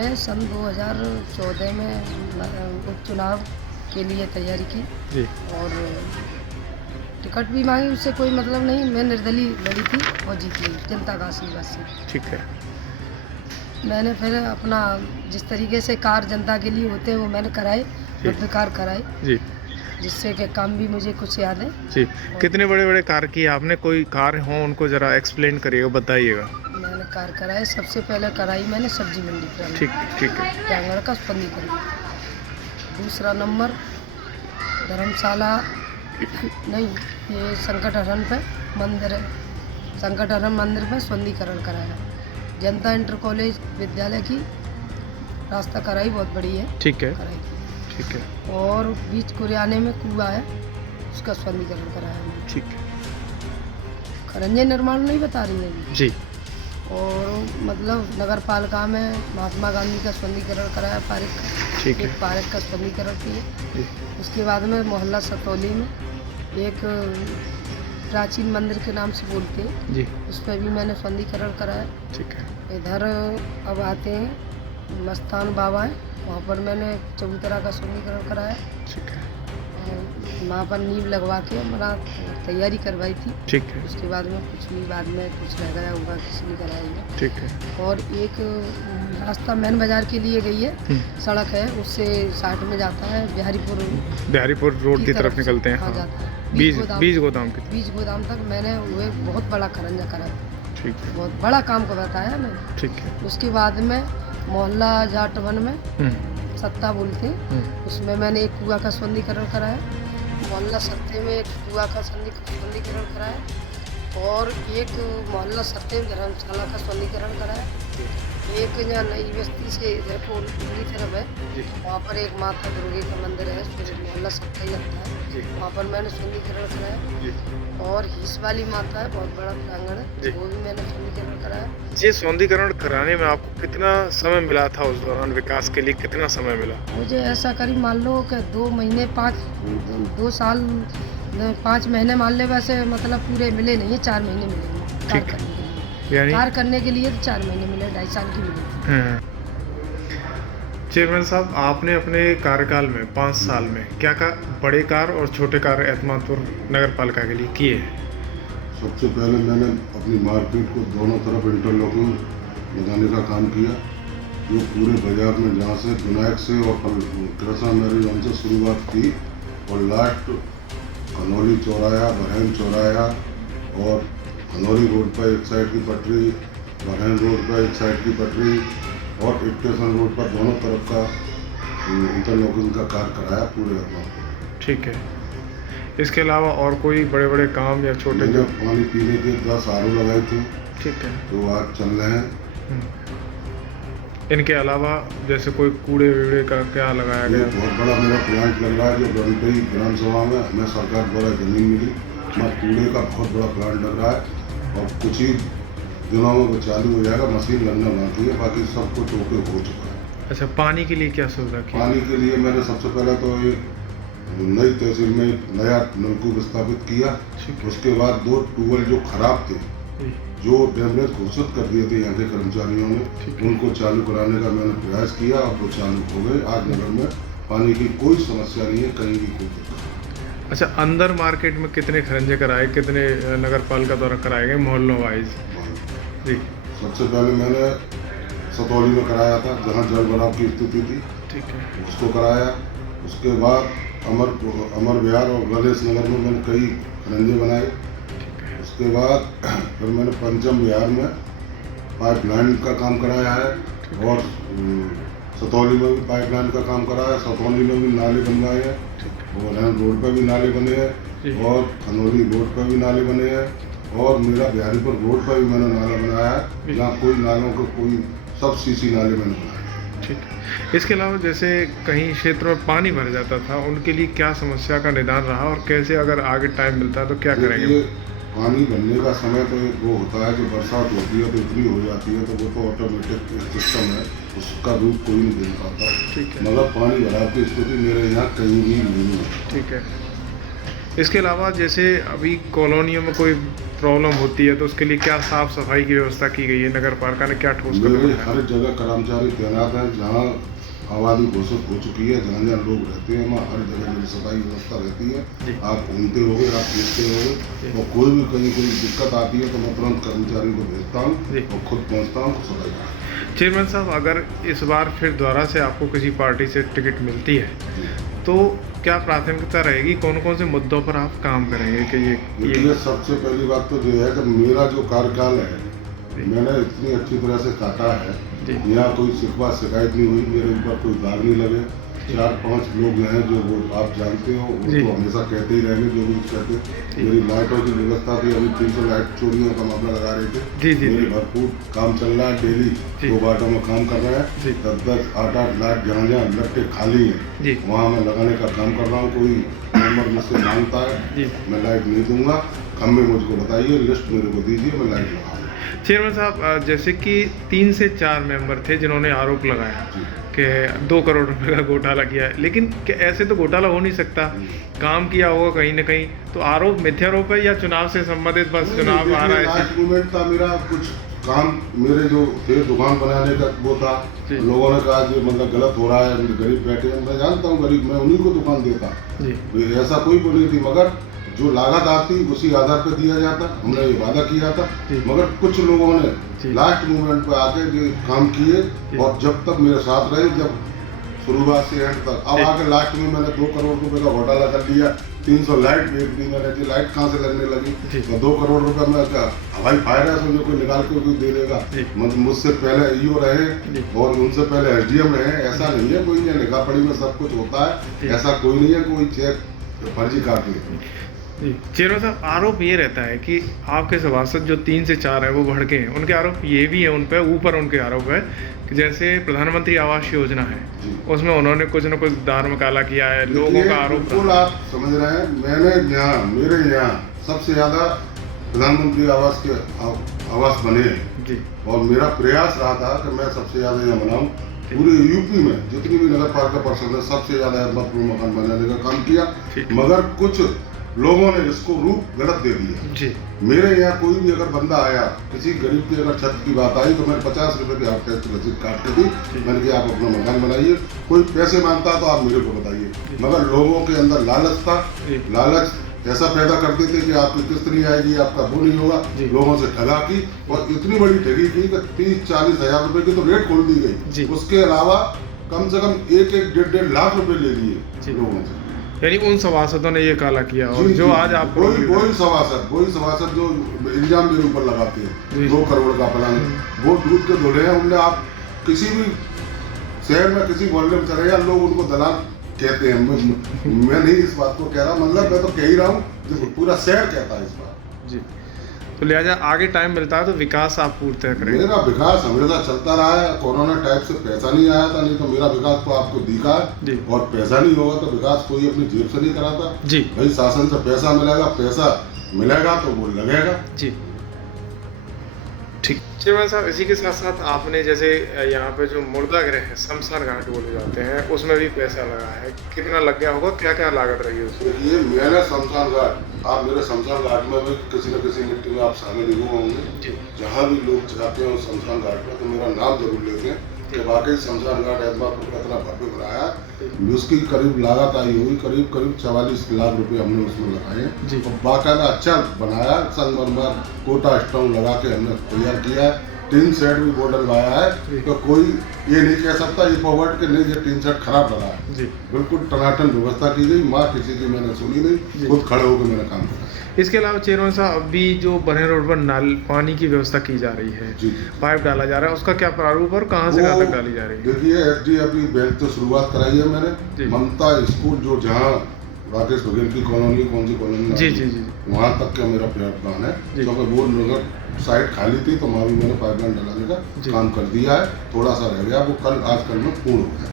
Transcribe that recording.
मैंने सन 2014 में उपचुनाव के लिए तैयारी की जी। और टिकट भी मांगी, उससे कोई मतलब नहीं। मैं निर्दलीय लड़ी थी और जीत गई जनता का आशीर्वाद से। ठीक है। मैंने फिर अपना जिस तरीके से कार्य जनता के लिए होते हैं वो मैंने कराए, जी। निर्विकार कराए, जी। जिससे कि काम भी मुझे कुछ याद है। जी। और कितने बड़े-बड़े कार्य किए आपने? कोई कार्य हो उनको ज़रा एक्सप्लेन करिएगा, बताइएगा। मैंने कार्य कराए, सबसे पहले कराई मैंने सब्जी मंडी ठीक, ठीक है। प्रांगण का स्पंदीकरण। दूसरा नंबर धर्मशाला नहीं, ये संकट हरण पे मंदिर है, संकट हरण मंदिर पे स्पंदीकरण कराया। जनता इंटर कॉलेज विद्यालय की रास्ता कराई, बहुत बड़ी है, ठीक है। कराई थी। ठीक है। और बीच कुरियाने में कुआं है, उसका स्पंदीकरण कराया मैंने। ठीक है। खरंजे निर्माण नहीं बता रही है जी। और मतलब नगर पालिका में महात्मा गांधी का स्पंदीकरण कराया, पार्क का। ठीक है। एक पार्क का स्पंदीकरण किए। जी। उसके बाद में मोहल्ला सतौली में एक प्राचीन मंदिर के नाम से बोलते हैं, जी। उस पर भी मैंने स्पंदीकरण कराया। ठीक है। इधर अब आते हैं मस्तान बाबा है, वहाँ पर मैंने चबूतरा का स्पंदीकरण कराया। ठीक है। और वहाँ पर नींव लगवा के मेरा तैयारी करवाई थी। ठीक है। उसके बाद में कुछ भी बाद में कुछ रह गया होगा, किसी ने कराया। ठीक है। और एक रास्ता मैन बाजार के लिए गई है, सड़क है, उससे साइड में जाता है बिहारीपुर रोड की तरफ निकलते हैं। हाँ, हाँ, जाता है बीज गोदाम की तरफ। बीज गोदाम तक मैंने वो एक बहुत बड़ा खरंजा कराया। ठीक है। बहुत बड़ा काम को बताया मैंने। ठीक है। उसके बाद में मोहल्ला जाटवन में सत्ता बोलते हैं, उसमें मैंने एक कुआं का स्पंदीकरण कराया। मोहल्ला सत्ते में एक कुआं का स्पंदीकरण कराया और एक मोहल्ला सत्ते में धर्मशाला का स्पंदीकरण कराया। एक यहाँ नई बस्ती से इधर को उल्ली तरफ है, वहाँ पर एक माता दुर्गे का मंदिर है, फिर मोहल्ला सत्ता ही आता है, वहाँ पर मैंने स्पंदीकरण कराया। और हिस वाली माता है, बहुत बड़ा प्रांगण है, वो भी मैंने स्पंदीकरण कराया। ये सौंदर्यीकरण कराने में आपको कितना समय मिला था? उस दौरान विकास के लिए कितना समय मिला? मुझे ऐसा करीब मान लो कि 2 महीने 2 साल 5 महीने मान ले, वैसे मतलब पूरे मिले नहीं है, 4 महीने मिले कार्य करने के लिए। यानी कार्य करने के लिए तो 4 महीने मिले, 2.5 साल की मिले। चेयरमैन साहब, आपने अपने कार्यकाल में 5 साल में क्या बड़े कार्य और छोटे कार्य एतमादपुर नगर पालिका के लिए किए हैं? सबसे पहले मैंने अपनी मार्केट को दोनों तरफ इंटरलॉकिंग लगाने का काम किया, जो पूरे बाजार में जहाँ से विनायक से और कृष्णा मैरिज होम से शुरुआत की और लास्ट खनौली चौराया, बरहन चौराया और खनौली रोड पर एक साइड की पटरी, बरहन रोड पर एक साइड की पटरी और स्टेशन रोड पर दोनों तरफ का इंटरलॉकिंग का कार्य कराया पूरे एतमादपुर। ठीक है। इसके अलावा और कोई बड़े-बड़े काम या छोटे जो? पानी पीने के 10 RO लगाए थे। ठीक है। जो आज चल रहे हैं। इनके अलावा जैसे कोई कूड़े-वूड़े का क्या लगाया गया? बहुत बड़ा मेरा प्लांट लग रहा है, जो गणपई ग्राम सभा में हमें सरकार द्वारा जमीन मिली, वहाँ कूड़े का बहुत बड़ा प्लांट लग रहा है और कुछ ही दिनों में वो चालू हो जाएगा। मशीन लगना बाकी है, बाकी सब कुछ ओके हो चुका है। अच्छा, पानी के लिए क्या सुविधा की? पानी के लिए मैंने सबसे पहले तो एक नई तहसील में नया नलकूप स्थापित किया। उसके बाद 2 ट्यूबवेल जो खराब थे, जो डैमेज घोषित कर दिए थे यहाँ के कर्मचारियों ने, उनको चालू कराने का मैंने प्रयास किया और वो चालू हो गए। आज नगर में पानी की कोई समस्या नहीं है, कहीं भी कोई दिक्कत। अच्छा, अंदर मार्केट में कितने खरंजे कराए, कितने नगर पालिका द्वारा कराए गए मोहल्लों वाइज? जी। सबसे पहले मैंने सतौली में कराया था, जहाँ जल भराव की स्थिति थी। ठीक है। उसको कराया। उसके बाद अमर विहार और गणेश नगर में मैंने कई खरंजे बनाए। उसके बाद फिर मैंने पंचम विहार में पाइपलाइन का काम कराया है और सतौली में भी पाइपलाइन का काम कराया। सतौली में भी नाले बनवाए हैं और रोड पर भी नाले बने हैं और खनौली रोड पर भी नाले बने हैं और मेरा बिहारीपुर रोड पर भी मैंने नाला बनाया है, जहाँ कोई नालों को कोई सब सीसी नाले मैंने बनाए। ठीक है। इसके अलावा जैसे कहीं क्षेत्रों में पानी भर जाता था, उनके लिए क्या समस्या का निदान रहा और कैसे अगर आगे टाइम मिलता है तो क्या करेंगे? पानी भरने का समय तो वो होता है, जो बरसात होती है तो इतनी हो जाती है, तो वो तो ऑटोमेटिक सिस्टम है, उसका रूप कोई नहीं दे पाता। ठीक है। मगर पानी भराव की स्थिति मेरे यहाँ कहीं भी नहीं है। ठीक है। इसके अलावा जैसे अभी कॉलोनियों में कोई प्रॉब्लम होती है तो उसके लिए क्या साफ सफाई की व्यवस्था की गई है? नगर पालिका ने क्या ठोस कदम मेरे उठाए? हर जगह कर्मचारी तैनात हैं, जहाँ आबादी घोषित हो चुकी है, जहाँ जहाँ लोग रहते हैं वहाँ हर जगह मेरी सफाई व्यवस्था रहती जी। है। आप घूमते होगे, आप देखते होगे, और कोई भी कहीं कोई दिक्कत आती है तो मैं तुरंत कर्मचारी को भेजता जी। हूँ और खुद पहुँचता हूँ सफाई कराने। चेयरमैन साहब, अगर इस बार फिर दोबारा से आपको किसी पार्टी से टिकट मिलती है जी। तो क्या प्राथमिकता रहेगी? कौन कौन से मुद्दों पर आप काम करेंगे कि ये देखिए, सबसे पहली बात तो जो है कि मेरा जो कार्यकाल है मैंने इतनी अच्छी तरह से काटा है, जी। यहाँ कोई शिकवा शिकायत नहीं हुई, मेरे ऊपर कोई दाग नहीं लगे। 4-5 लोग हैं जो वो आप जानते हो, वो जी। तो हमेशा कहते ही रहेंगे जो भी कहते हैं। मेरी लाइटों की व्यवस्था थी, अभी 300 लाइट चोरियों का मामला लगा रहे थे। जी जी मेरे भरपूर काम चल रहा है, डेली जी। 2 बाटों में काम कर रहे जी। हैं। 10-10, 8-8 लाइट जहाँ जहाँ लट्टे खाली जी। हैं वहाँ मैं लगाने का काम कर रहा हूँ। कोई मेंबर मुझसे मांगता है, जी। मैं लाइट नहीं दूंगा। खम्भे मुझको बताइए, लिस्ट मेरे को दीजिए, मैं लाइट लगाऊंगा। चेयरमैन साहब, जैसे कि 3 से 4 मेंबर थे जिन्होंने आरोप लगाया जी। कि 2 करोड़ रुपए का घोटाला किया है, लेकिन क्या ऐसे तो घोटाला हो नहीं सकता? काम किया होगा कहीं ना कहीं, तो आरोप मिथ्यारोप है या चुनाव से संबंधित बस चुनाव आ रहा है? लास्ट मोमेंट था मेरा, कुछ काम मेरे जो थे दुकान बनाने का वो था। जी। लोगों ने कहा कि मतलब गलत हो रहा है, गरीब बैठे हैं। मैं जानता हूँ गरीब, मैं उन्हीं को दुकान देता, जी। ऐसा कोई वो नहीं थी, मगर जो लागत आती उसी आधार पर दिया जाता। हमने ये वादा किया था, जी। मगर कुछ लोगों ने जी। लास्ट मोमेंट पे आके ये काम किए, जी। और जब तक मेरे साथ रहे, जब शुरुआत से एंड तक, अब जी। आके लास्ट में मैंने 2 करोड़ रुपए का घोटाला कर दिया। 300 लाइट बेच दी मैंने, कि लाइट कहाँ से लगने लगी? जी। तो 2 करोड़ रुपए में क्या हवाई फायदा है, मुझे कोई निकाल के कोई दे देगा? जी। मुझसे पहले ईओ जी। रहे और उनसे पहले एसडीएम रहे। ऐसा नहीं है कोई, ये निगाह पड़ी में सब कुछ होता जी। है, ऐसा कोई नहीं है कोई चेक फर्जी काट ले। जी। चेयरमैन साहब, आरोप ये रहता है कि आपके सभासद जो 3 से 4 हैं वो भड़के हैं। उनके आरोप ये भी है, उन पे ऊपर उनके आरोप है कि जैसे प्रधानमंत्री आवास योजना है जी। उसमें उन्होंने कुछ न कुछ दार मकाला किया है, लोगों का आरोप बिल्कुल रहा। आप समझ रहे हैं, मैंने यहाँ मेरे यहाँ सबसे ज्यादा प्रधानमंत्री आवास के आवास बने हैं, जी। और मेरा प्रयास रहा था कि मैं सबसे ज्यादा यहाँ बनाऊं। पूरे यूपी में जितनी भी नगर पालिका परिषद है, सबसे ज्यादा अहमदपुर मकान बनाने का काम किया, ठीक। मगर कुछ लोगों ने इसको रूप गलत दे दिया। जी। मेरे यहाँ कोई भी अगर बंदा आया, किसी गरीब की अगर छत की बात आई, तो मैंने 50 रुपए की आप टैक्स रसीद काट के दी। मैंने कहा आप अपना मकान बनाइए, कोई पैसे मांगता तो आप मेरे को बताइए। मगर लोगों के अंदर लालच था, लालच ऐसा पैदा करते थे कि आपकी किस्त नहीं आएगी, आपका वो नहीं होगा। लोगों से ठगा की, और इतनी बड़ी ठगी की कि 30-40 हजार रुपए की तो रेट खोल दी गई। उसके अलावा कम से कम 1-1, 1.5 लाख रुपए ले लिए लोगों से। यानी उन सभासदों ने ये काला किया, और जी, जो जी, आज आप वही सभासद जो इल्जाम मेरे ऊपर लगाते हैं 2 करोड़ का प्लान, वो दूध के धोले हैं। उनने, आप किसी भी शहर में किसी मोहल्ले में चले जाए, लोग उनको दलाल कहते हैं। मैं नहीं इस बात को कह रहा, मतलब मैं तो कह ही रहा हूँ, जो पूरा शहर कहता है इस बात। जी। तो लिहाजा आगे टाइम मिलता है तो विकास आप पूर्णतः करेंगे? मेरा विकास हमेशा चलता रहा है। कोरोना टाइप से पैसा नहीं आया था, नहीं तो मेरा विकास तो आपको दिखा है। और पैसा नहीं होगा तो विकास कोई अपनी जेब से नहीं कराता जी। भाई, शासन से पैसा मिलेगा तो वो लगेगा। जी, ठीक। चेयरमैन साहब, इसी के साथ साथ आपने जैसे यहाँ पे जो मुर्दागृह है, शमशान घाट बोले जाते हैं, उसमें भी पैसा लगा है, कितना लग गया होगा, क्या क्या लागत रही है उसमें? ये मेरा शमशान घाट, आप मेरे शमशान घाट में भी किसी न किसी मिट्टी में आप शामिल हुए होंगे। जहाँ भी लोग जाते हैं शमशान घाट पर, तो मेरा नाम जरूर लेते हैं कि वाकई शमशान घाट अहमदपुर का इतना भव्य बनाया। उसकी करीब लागत आई हुई करीब 44 लाख रुपए हमने उसमें लगाए हैं, और बाकायदा अच्छा बनाया। संगमरमर कोटा स्टोन लगा के हमने तैयार किया है। टीन सेट भी बोर्ड लगाया है, तो कोई ये नहीं कह सकता ये फॉरवर्ड के नहीं ये टीन सेट खराब लगा है। बिल्कुल टनाटन व्यवस्था की गई, माँ किसी की मैंने सुनी नहीं, खुद खड़े होकर मैंने काम किया। इसके अलावा चेयरमैन साहब, अभी जो बरहे रोड पर नल पानी की व्यवस्था की जा रही है, पाइप डाला जा रहा है, उसका क्या प्रारूप और कहाँ से कहाँ तक डाली जा रही है? देखिए, एसडीएपी बैंक तो शुरुआत कराई है मैंने। ममता स्कूल जो जहाँ राकेश बघेल की कॉलोनी, कौन सी कॉलोनी, जी, वहाँ तक का मेरा प्लान है, क्योंकि वो नगर साइड खाली थी, तो वहाँ भी मैंने पाइपलाइन डलाने का काम कर दिया है। थोड़ा सा रह गया, वो आज कल में पूर्ण हो गया।